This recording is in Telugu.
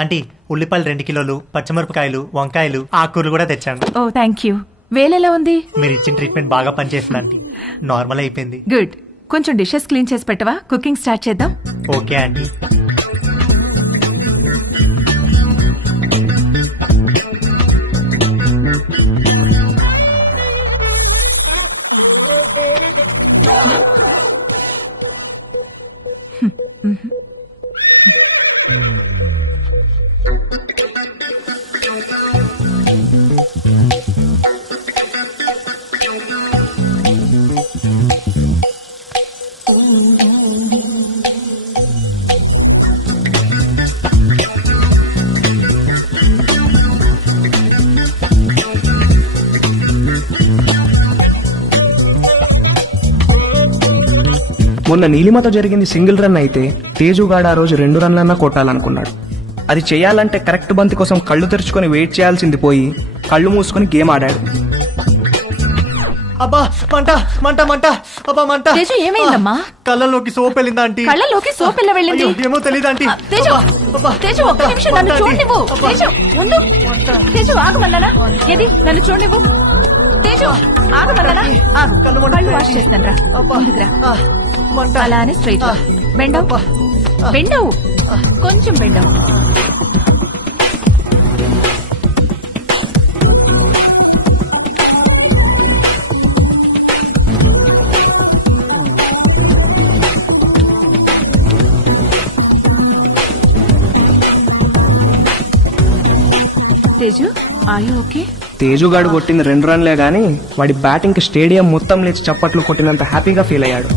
ఆంటీ ఉల్లిపాయలు 2 కిలోలు, పచ్చిమిరపకాయలు, వంకాయలు, ఆకుకూరలు కూడా తెచ్చాను. ఓ థ్యాంక్ యూ. వేలెలా ఉంది? మీరు ఇచ్చిన ట్రీట్మెంట్ బాగా పనిచేస్తుంది ఆంటీ. నార్మల్ అయిపోయింది. గుడ్. కొంచెం డిషెస్ క్లీన్ చేసి పెట్టవా? కుకింగ్ స్టార్ట్ చేద్దాం. Okay aunty. మొన్న నీలిమతో జరిగింది సింగిల్ రన్ అయితే తేజుగాడు ఆ రోజు 2 రన్లన్నా కొట్టాలనుకున్నాడు. అది చేయాలంటే కరెక్ట్ బంతి కోసం కళ్ళు తెరుచుకొని వెయిట్ చేయాల్సింది పోయి కళ్ళు మూసుకొని గేమ్ ఆడాడు. అబ్బా మంట మంట మంట, అబ్బా మంట. తేజు ఏమైందమ్మా? కళ్ళలోకి సోప్ వెళ్ళిందా ఆంటీ? కళ్ళలోకి సోప్ ఎలా వెళ్ళింది? అయ్యో, ఏమో తెలియదు ఆంటీ. తేజు, అబ్బా, తేజు ఒక్క నిమిషం నన్ను చూడనివ్వు. తేజు ఉండు. తేజు ఆగమన్నానా? ఏది నన్ను చూడనివ్వు. తేజు ఆగమన్నానా? ఆగు. కళ్ళు వాష్ చేస్తాను రా. ముందుకురా. అలానే స్ట్రైట్ బెండవు. బెండవు, కొంచెం బెండవు. Teju are you okay? తేజుగాడు కొట్టింది 2 రన్లే గానీ వాడి బ్యాటింగ్ కి స్టేడియం మొత్తం లేచి చప్పట్లు కొట్టినంత హ్యాపీగా ఫీల్ అయ్యాడు.